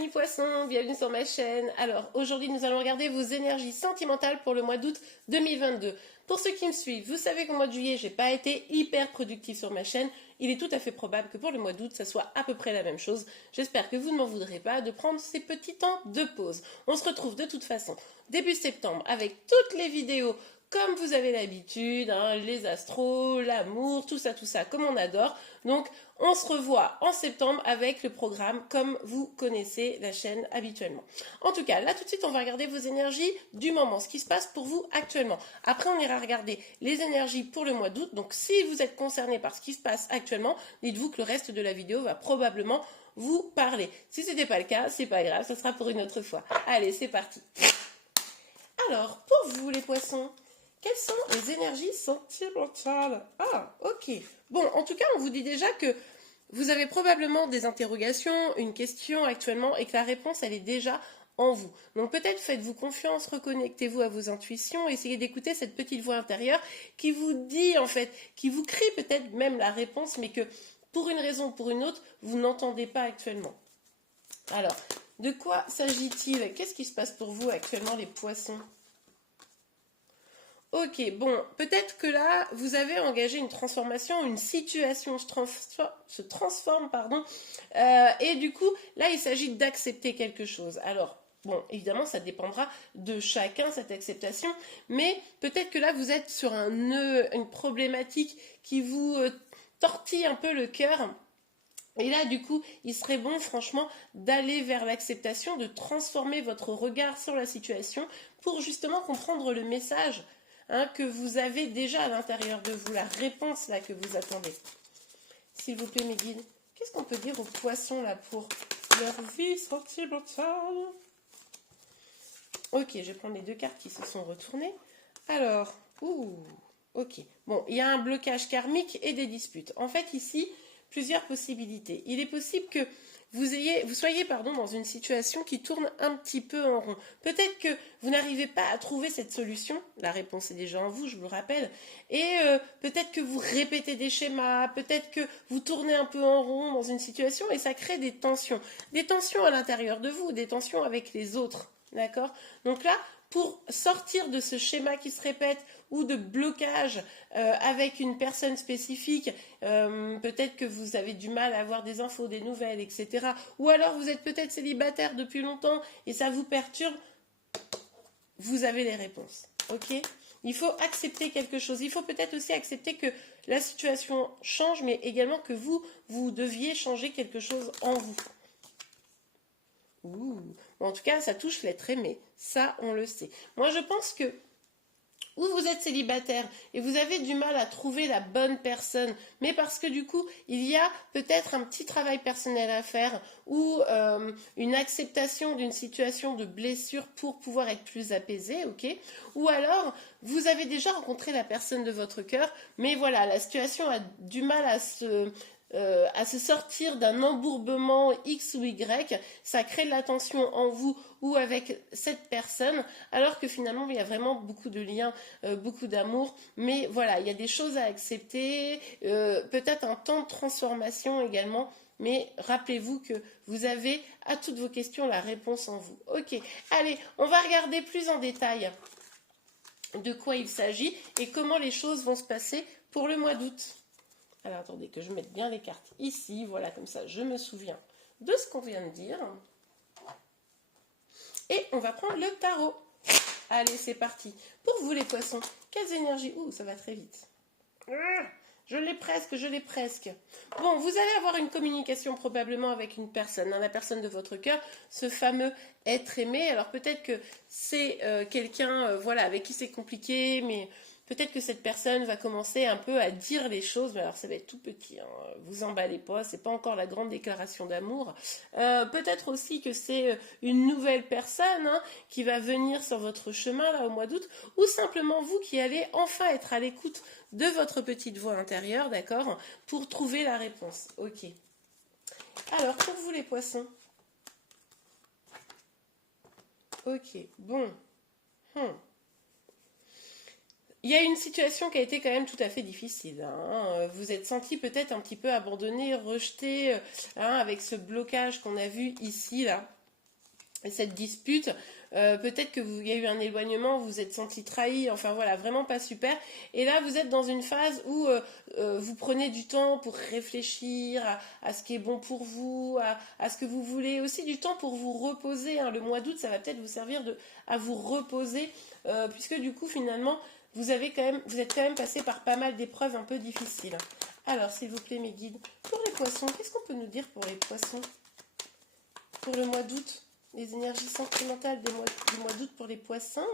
amis poissons, bienvenue sur ma chaîne. Alors aujourd'hui nous allons regarder vos énergies sentimentales pour le mois d'août 2022. Pour ceux qui me suivent, vous savez qu'au mois de juillet j'ai pas été hyper productive sur ma chaîne. Il est tout à fait probable que pour le mois d'août ça soit à peu près la même chose. J'espère que vous ne m'en voudrez pas de prendre ces petits temps de pause. On se retrouve de toute façon début septembre avec toutes les vidéos comme vous avez l'habitude, hein, les astros, l'amour, tout ça, comme on adore. Donc, on se revoit en septembre avec le programme comme vous connaissez la chaîne habituellement. En tout cas, là tout de suite, on va regarder vos énergies du moment, ce qui se passe pour vous actuellement. Après, on ira regarder les énergies pour le mois d'août. Donc, si vous êtes concerné par ce qui se passe actuellement, dites-vous que le reste de la vidéo va probablement vous parler. Si ce n'était pas le cas, c'est pas grave, ça sera pour une autre fois. Allez, c'est parti. Alors, pour vous les poissons, quelles sont les énergies sentimentales? Ah, ok. Bon, en tout cas, on vous dit déjà que vous avez probablement des interrogations, une question actuellement et que la réponse, elle est déjà en vous. Donc peut-être faites-vous confiance, reconnectez-vous à vos intuitions, essayez d'écouter cette petite voix intérieure qui vous dit en fait, qui vous crie peut-être même la réponse, mais que pour une raison ou pour une autre, vous n'entendez pas actuellement. Alors, de quoi s'agit-il? Qu'est-ce qui se passe pour vous actuellement, les poissons? Ok, bon, peut-être que là, vous avez engagé une transformation, une situation se transforme, pardon, et du coup, là, il s'agit d'accepter quelque chose. Alors, bon, évidemment, ça dépendra de chacun, cette acceptation, mais peut-être que là, vous êtes sur un nœud, une problématique qui vous tortille un peu le cœur. Et là, du coup, il serait bon, franchement, d'aller vers l'acceptation, de transformer votre regard sur la situation pour justement comprendre le message que vous avez déjà à l'intérieur de vous, la réponse là que vous attendez. S'il vous plaît, mes guides, qu'est-ce qu'on peut dire aux poissons là pour leur vie sentimentale? Ok, je vais prendre les deux cartes qui se sont retournées. Alors, ok. Bon, il y a un blocage karmique et des disputes. En fait, ici, plusieurs possibilités. Il est possible que vous soyez dans une situation qui tourne un petit peu en rond. Peut-être que vous n'arrivez pas à trouver cette solution. La réponse est déjà en vous, je vous le rappelle. Et peut-être que vous répétez des schémas, peut-être que vous tournez un peu en rond dans une situation et ça crée des tensions. Des tensions à l'intérieur de vous, des tensions avec les autres. D'accord? Donc là, pour sortir de ce schéma qui se répète ou de blocage avec une personne spécifique, peut-être que vous avez du mal à avoir des infos, des nouvelles, etc. Ou alors vous êtes peut-être célibataire depuis longtemps et ça vous perturbe, vous avez les réponses. Ok? Il faut accepter quelque chose. Il faut peut-être aussi accepter que la situation change, mais également que vous deviez changer quelque chose en vous. En tout cas, ça touche l'être aimé. Ça, on le sait. Moi, je pense que ou vous êtes célibataire et vous avez du mal à trouver la bonne personne, mais parce que du coup, il y a peut-être un petit travail personnel à faire ou une acceptation d'une situation de blessure pour pouvoir être plus apaisé, ok? Ou alors, vous avez déjà rencontré la personne de votre cœur, mais voilà, la situation a du mal à se sortir d'un embourbement X ou Y, ça crée de la tension en vous ou avec cette personne, alors que finalement il y a vraiment beaucoup de liens, beaucoup d'amour, mais voilà, il y a des choses à accepter, peut-être un temps de transformation également, mais rappelez-vous que vous avez à toutes vos questions la réponse en vous. Ok, allez, on va regarder plus en détail de quoi il s'agit et comment les choses vont se passer pour le mois d'août. Alors attendez que je mette bien les cartes ici, voilà, comme ça je me souviens de ce qu'on vient de dire. Et on va prendre le tarot. Allez, c'est parti. Pour vous les poissons, quelles énergies? Ça va très vite. Je l'ai presque. Bon, vous allez avoir une communication probablement avec une personne, la personne de votre cœur, ce fameux être aimé. Alors peut-être que c'est quelqu'un voilà, avec qui c'est compliqué, mais peut-être que cette personne va commencer un peu à dire les choses, mais alors ça va être tout petit, hein. Vous emballez pas, c'est pas encore la grande déclaration d'amour. Peut-être aussi que c'est une nouvelle personne qui va venir sur votre chemin là au mois d'août, ou simplement vous qui allez enfin être à l'écoute de votre petite voix intérieure, d'accord, pour trouver la réponse. Ok. Alors, pour vous les poissons. Ok, bon. Il y a une situation qui a été quand même tout à fait difficile. Vous êtes senti peut-être un petit peu abandonné, rejeté, avec ce blocage qu'on a vu ici, là. Et cette dispute, peut-être que il y a eu un éloignement, vous vous êtes senti trahi, enfin voilà, vraiment pas super. Et là, vous êtes dans une phase où vous prenez du temps pour réfléchir à ce qui est bon pour vous, à ce que vous voulez, aussi du temps pour vous reposer, hein. Le mois d'août, ça va peut-être vous servir à vous reposer, puisque du coup, finalement, vous êtes quand même passé par pas mal d'épreuves un peu difficiles. Alors, s'il vous plaît, mes guides, pour les poissons, qu'est-ce qu'on peut nous dire pour les poissons pour le mois d'août? Les énergies sentimentales du mois d'août pour les poissons.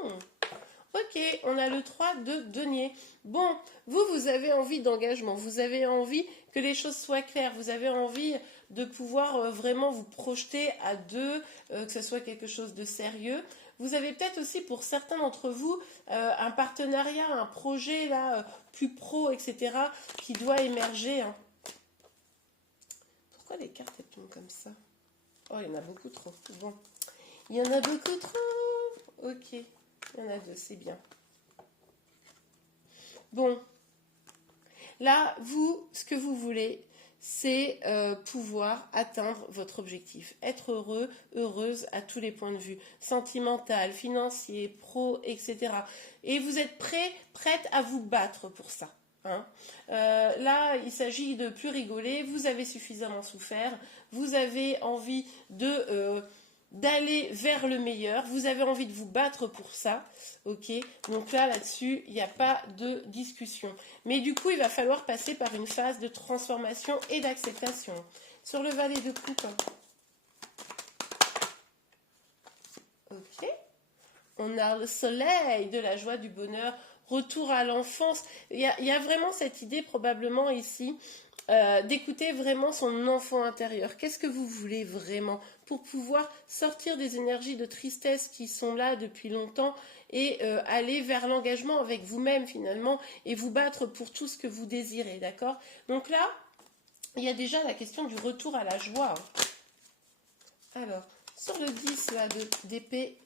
Ok, on a le 3 de denier. Bon, vous avez envie d'engagement, vous avez envie que les choses soient claires, vous avez envie de pouvoir vraiment vous projeter à deux, que ce soit quelque chose de sérieux. Vous avez peut-être aussi pour certains d'entre vous un partenariat, un projet là, plus pro, etc., qui doit émerger, hein. Pourquoi les cartes elles tombent comme ça? Oh, il y en a beaucoup trop. Bon. Il y en a beaucoup trop. Ok. Il y en a deux, c'est bien. Bon. Là, vous, ce que vous voulez, c'est pouvoir atteindre votre objectif. Être heureux, heureuse à tous les points de vue. Sentimental, financier, pro, etc. Et vous êtes prête à vous battre pour ça. Hein. Là, il s'agit de plus rigoler. Vous avez suffisamment souffert. Vous avez envie d'aller vers le meilleur. Vous avez envie de vous battre pour ça. Ok. Donc là-dessus, il n'y a pas de discussion. Mais du coup, il va falloir passer par une phase de transformation et d'acceptation. Sur le valet de coupe. Ok. On a le soleil de la joie, du bonheur. Retour à l'enfance. Il y a vraiment cette idée probablement ici d'écouter vraiment son enfant intérieur. Qu'est-ce que vous voulez vraiment pour pouvoir sortir des énergies de tristesse qui sont là depuis longtemps et aller vers l'engagement avec vous-même finalement et vous battre pour tout ce que vous désirez, d'accord? Donc là, il y a déjà la question du retour à la joie. Alors, sur le 10 là, d'épée,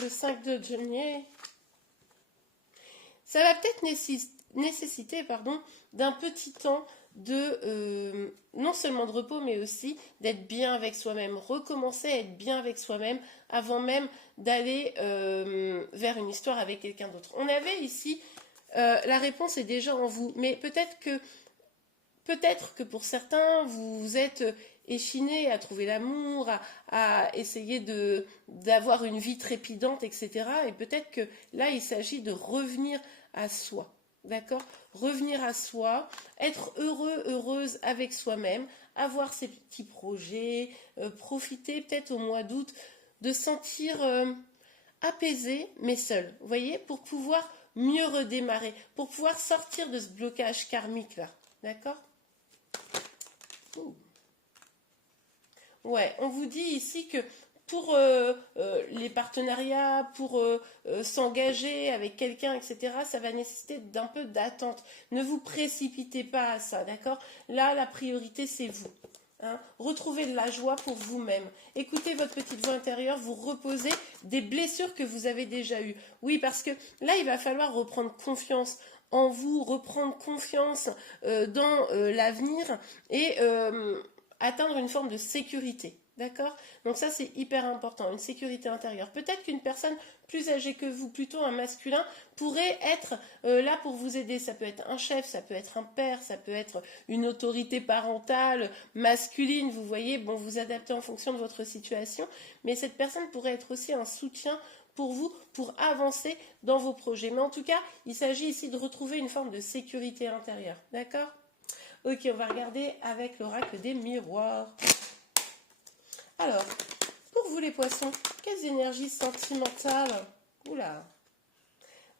le 5 de denier, ça va peut-être nécessiter d'un petit temps de non seulement de repos, mais aussi d'être bien avec soi-même. Recommencer à être bien avec soi-même avant même d'aller vers une histoire avec quelqu'un d'autre. On avait ici, la réponse est déjà en vous, mais peut-être que pour certains, vous êtes échinés à trouver l'amour, à essayer d'avoir une vie trépidante, etc. Et peut-être que là, il s'agit de revenir à soi. D'accord? Revenir à soi, être heureux, heureuse avec soi-même, avoir ses petits projets, profiter peut-être au mois d'août de sentir apaisé, mais seul. Vous voyez? Pour pouvoir mieux redémarrer, pour pouvoir sortir de ce blocage karmique là. D'accord? Ouais, on vous dit ici que pour les partenariats, pour s'engager avec quelqu'un, etc., ça va nécessiter d'un peu d'attente. Ne vous précipitez pas à ça, d'accord? Là, la priorité, c'est vous. Hein. Retrouvez de la joie pour vous-même. Écoutez votre petite voix intérieure, vous reposez des blessures que vous avez déjà eues. Oui, parce que là, il va falloir reprendre confiance en vous, reprendre confiance dans l'avenir et atteindre une forme de sécurité. D'accord? Donc ça, c'est hyper important, une sécurité intérieure. Peut-être qu'une personne plus âgée que vous, plutôt un masculin, pourrait être là pour vous aider. Ça peut être un chef, ça peut être un père, ça peut être une autorité parentale masculine. Vous voyez, bon, vous adaptez en fonction de votre situation. Mais cette personne pourrait être aussi un soutien pour vous, pour avancer dans vos projets. Mais en tout cas, il s'agit ici de retrouver une forme de sécurité intérieure. D'accord? Ok, on va regarder avec l'oracle des miroirs. Alors, pour vous les poissons, quelles énergies sentimentales? Oula.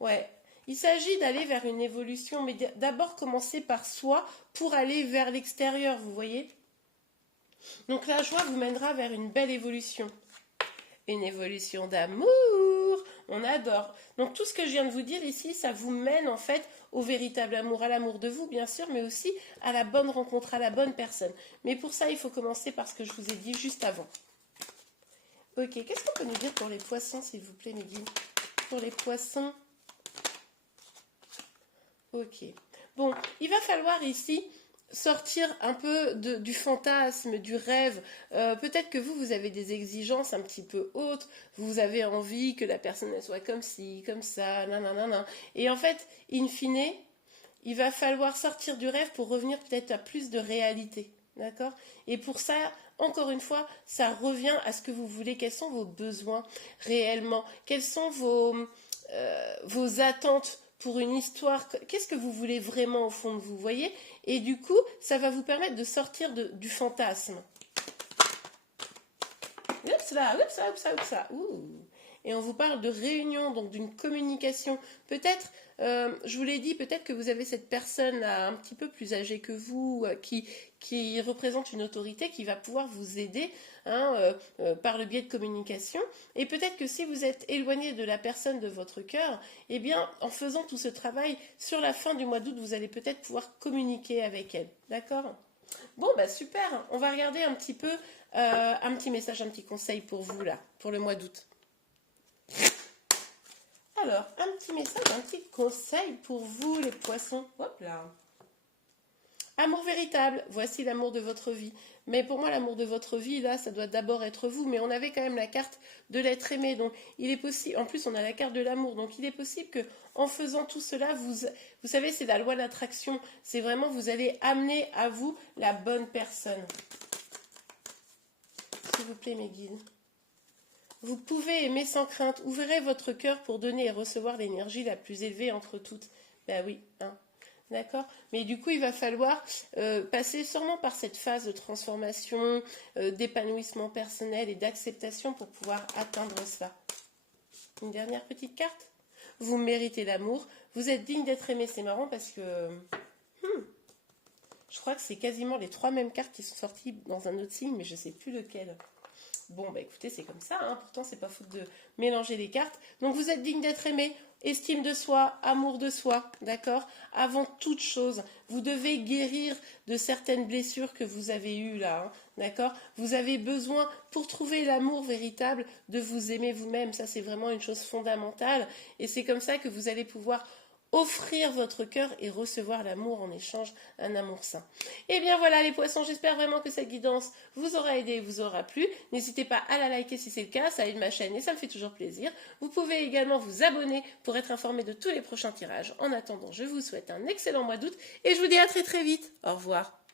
Ouais, il s'agit d'aller vers une évolution, mais d'abord commencer par soi pour aller vers l'extérieur, vous voyez? Donc la joie vous mènera vers une belle évolution. Une évolution d'amour, on adore. Donc tout ce que je viens de vous dire ici, ça vous mène en fait au véritable amour, à l'amour de vous bien sûr, mais aussi à la bonne rencontre, à la bonne personne. Mais pour ça, il faut commencer par ce que je vous ai dit juste avant. Ok, qu'est-ce qu'on peut nous dire pour les poissons, s'il vous plaît, Mehdi? Pour les poissons. Ok. Bon, il va falloir ici sortir un peu du fantasme, du rêve. Peut-être que vous avez des exigences un petit peu hautes, vous avez envie que la personne elle soit comme ci, comme ça, nanana. Et en fait, in fine, il va falloir sortir du rêve pour revenir peut-être à plus de réalité. D'accord? Et pour ça, encore une fois, ça revient à ce que vous voulez. Quels sont vos besoins réellement? Quelles sont vos attentes pour une histoire? Qu'est-ce que vous voulez vraiment au fond de vous, voyez? Et du coup, ça va vous permettre de sortir du fantasme. Oups là, oups là, oups là, oups là. Ouh. Et on vous parle de réunion, donc d'une communication. Peut-être, je vous l'ai dit, peut-être que vous avez cette personne là, un petit peu plus âgée que vous, qui représente une autorité, qui va pouvoir vous aider hein, par le biais de communication. Et peut-être que si vous êtes éloigné de la personne de votre cœur, eh bien, en faisant tout ce travail, sur la fin du mois d'août, vous allez peut-être pouvoir communiquer avec elle. D'accord? Bon, bah super. On va regarder un petit peu, un petit message, un petit conseil pour vous là, pour le mois d'août. Alors, un petit message, un petit conseil pour vous les poissons. Hop là. Amour véritable, voici l'amour de votre vie. Mais pour moi, l'amour de votre vie, là, ça doit d'abord être vous. Mais on avait quand même la carte de l'être aimé. Donc, il est possible. En plus, on a la carte de l'amour. Donc, il est possible que, en faisant tout cela, vous savez, c'est la loi d'attraction. C'est vraiment, vous allez amener à vous la bonne personne. S'il vous plaît, mes guides. Vous pouvez aimer sans crainte. Ouvrez votre cœur pour donner et recevoir l'énergie la plus élevée entre toutes. Ben oui, hein. D'accord? Mais du coup, il va falloir passer sûrement par cette phase de transformation, d'épanouissement personnel et d'acceptation pour pouvoir atteindre cela. Une dernière petite carte. Vous méritez l'amour. Vous êtes digne d'être aimé. C'est marrant parce que je crois que c'est quasiment les 3 mêmes cartes qui sont sorties dans un autre signe, mais je ne sais plus lequel. Bon, bah écoutez, c'est comme ça, hein. Pourtant, c'est pas faute de mélanger les cartes. Donc, vous êtes digne d'être aimé, estime de soi, amour de soi, d'accord? Avant toute chose, vous devez guérir de certaines blessures que vous avez eues là, hein, d'accord? Vous avez besoin, pour trouver l'amour véritable, de vous aimer vous-même. Ça, c'est vraiment une chose fondamentale. Et c'est comme ça que vous allez pouvoir offrir votre cœur et recevoir l'amour en échange, un amour sain. Et bien voilà les poissons, j'espère vraiment que cette guidance vous aura aidé et vous aura plu. N'hésitez pas à la liker si c'est le cas, ça aide ma chaîne et ça me fait toujours plaisir. Vous pouvez également vous abonner pour être informé de tous les prochains tirages. En attendant, je vous souhaite un excellent mois d'août et je vous dis à très très vite. Au revoir.